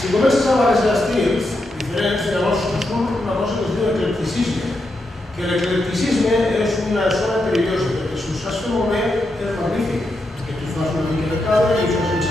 Si comences a barrejar estils diferents, llavors surt una cosa que es diu eclecticisme, que l'eclecticisme és una zona perillosa, perquè si ho saps fer molt bé és magnífic, perquè tu fas una mica de cada i ho saps